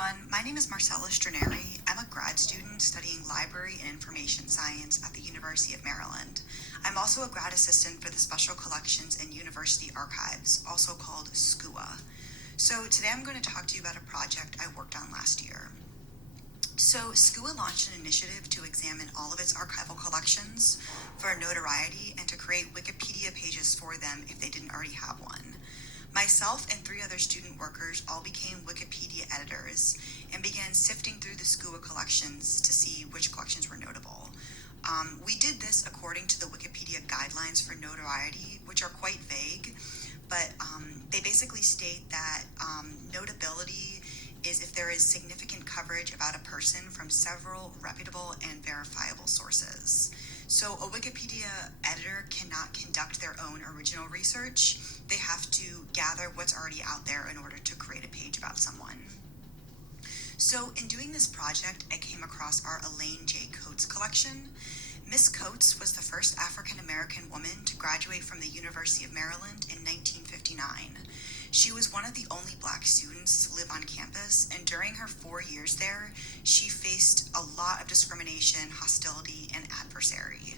everyone, my name is Marcella Stranieri. I'm a grad student studying library and information science at the University of Maryland. I'm also a grad assistant for the Special Collections and University Archives, also called SCUA. So today I'm going to talk to you about a project I worked on last year. So SCUA launched an initiative to examine all of its archival collections for notoriety and to create Wikipedia pages for them if they didn't already have one. Myself and 3 other student workers all became Wikipedia editors and began sifting through the SCUA collections to see which collections were notable. We did this according to the Wikipedia guidelines for notoriety, which are quite vague, but they basically state that notability is if there is significant coverage about a person from several reputable and verifiable sources. So a Wikipedia editor cannot conduct their own original research. They have to gather what's already out there in order to create a page about someone. So in doing this project, I came across our Elaine J Coates collection. Miss Coates was the first African-American woman to graduate from the University of Maryland in 1959. She was one of the only Black students to live on campus, and during her 4 years there, she faced a lot of discrimination, hostility, and adversary.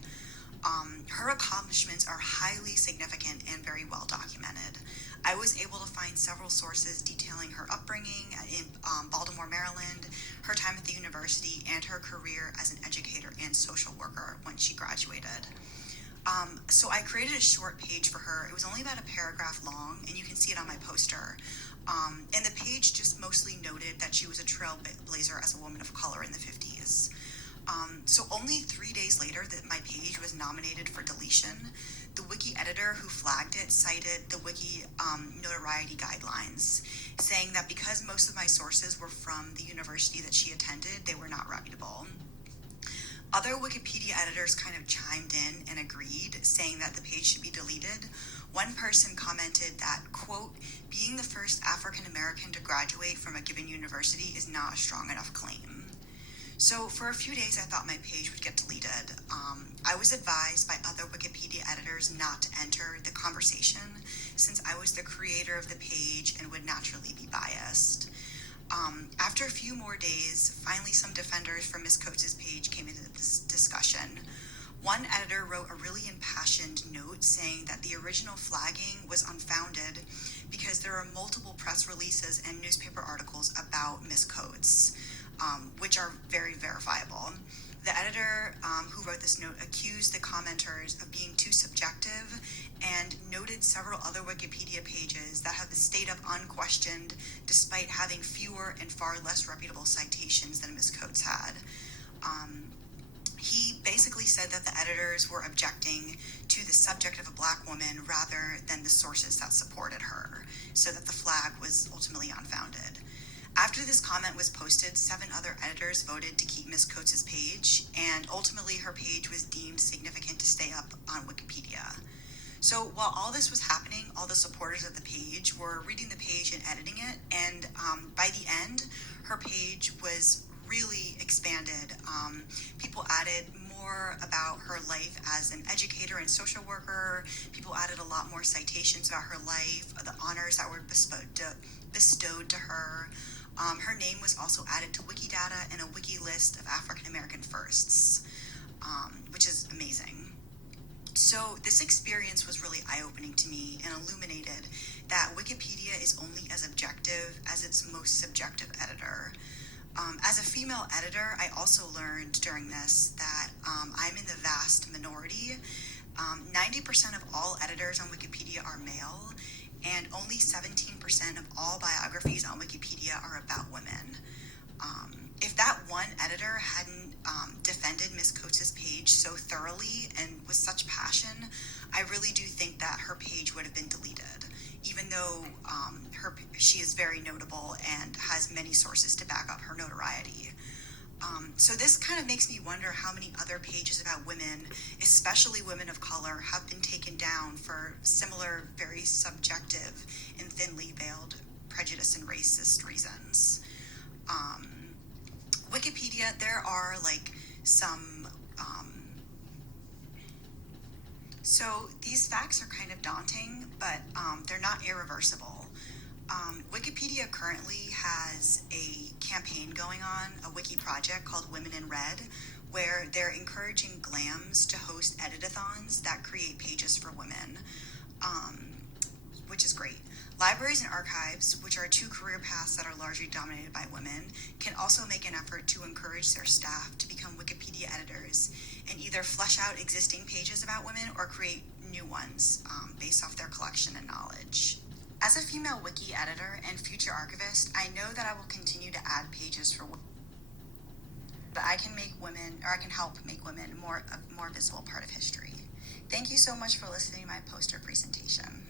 Her accomplishments are highly significant and very well documented. I was able to find several sources detailing her upbringing in Baltimore, Maryland, her time at the university, and her career as an educator and social worker when she graduated. So I created a short page for her. It was only about a paragraph long, and you can see it on my poster. And the page just mostly noted that she was a trailblazer as a woman of color in the 50s. So only 3 days later that my page was nominated for deletion, the wiki editor who flagged it cited the wiki notoriety guidelines, saying that because most of my sources were from the university that she attended, they were not reputable. Other Wikipedia editors kind of chimed in and agreed, saying that the page should be deleted. One person commented that, quote, being the first African American to graduate from a given university is not a strong enough claim. So for a few days, I thought my page would get deleted. I was advised by other Wikipedia editors not to enter the conversation since I was the creator of the page and would naturally be biased. After a few more days, finally some defenders for Ms. Coates' page came into this discussion. One editor wrote a really impassioned note saying that the original flagging was unfounded because there are multiple press releases and newspaper articles about Ms. Coates, which are very verifiable. The editor who wrote this note accused the commenters of being too subjective and noted several other Wikipedia pages that have stayed up unquestioned despite having fewer and far less reputable citations than Ms. Coates had. He basically said that the editors were objecting to the subject of a Black woman rather than the sources that supported her, so that the flag was ultimately unfounded. After this comment was posted, 7 other editors voted to keep Ms. Coates' page, and ultimately her page was deemed significant to stay up on Wikipedia. So while all this was happening, all the supporters of the page were reading the page and editing it, and by the end, her page was really expanded. People added more about her life as an educator and social worker. People added a lot more citations about her life, the honors that were bestowed to her. Her name was also added to Wikidata and a wiki list of African American firsts, which is amazing. So this experience was really eye-opening to me and illuminated that Wikipedia is only as objective as its most subjective editor. As a female editor, I also learned during this that I'm in the vast minority. 90% of all editors on Wikipedia are male, and only 17% of all biographies on Wikipedia are about women. If that one editor hadn't defended Ms. Coates' page so thoroughly and with such passion, I really do think that her page would have been deleted, even though she is very notable and has many sources to back up her notoriety. So this kind of makes me wonder how many other pages about women, especially women of color, have been taken down for similar, very subjective and thinly veiled prejudice and racist reasons. Wikipedia, there are some, so these facts are kind of daunting, but they're not irreversible. Wikipedia currently has a campaign going on, a wiki project called Women in Red, where they're encouraging GLAMs to host editathons that create pages for women, which is great. Libraries and archives, which are two career paths that are largely dominated by women, can also make an effort to encourage their staff to become Wikipedia editors and either flesh out existing pages about women or create new ones based off their collection and knowledge. As a female wiki editor and future archivist, I know that I will continue to add pages for women, but I can help make women a more visible part of history. Thank you so much for listening to my poster presentation.